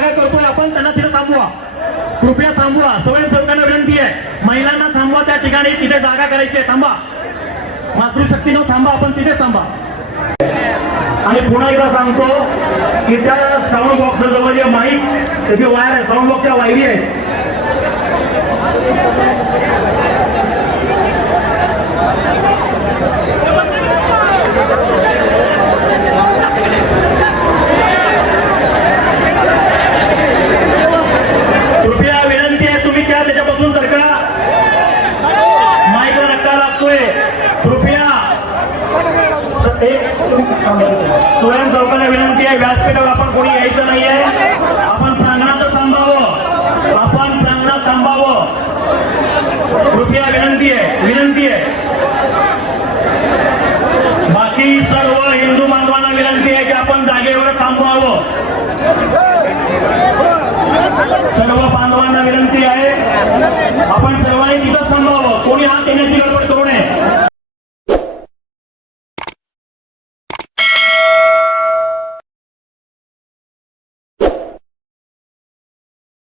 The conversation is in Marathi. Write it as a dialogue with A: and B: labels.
A: जागा करतोय आपण त्यांना तिथे थांबवा. कृपया थांबवा. स्वयंसेवकांना विनंती आहे. महिलांना थांबवा त्या ठिकाणी तिथे जागा करायची आहे. थांबा. मातृशक्तीनं थांबा आपण तिथे थांबा. आणि पुन्हा एकदा सांगतो की त्या साऊंड बॉक्स जवळ जे माईक त्याची वायर आहे साऊंड बॉक्सच्या वायरी आहे कृपया विनंती आहे तुम्ही त्या त्याच्यापासून जर का माईकला धक्का लागतोय कृपया एक स्वयंसेवकांना विनंती आहे व्यासपीठावर आपण कोणी यायचं नाहीये. आपण प्रांगणात थांबावं. आपण प्रांगणात थांबावं. कृपया विनंती आहे विनंती आहे. बाकी सर्व हिंदू बांधवांना विनंती आहे की आपण जागेवर थांबवावं. सर्व बांधवांना विनंती आहे आपण सर्वांनी तिथं थांबावं. कोणी हात देण्याची गडबड करू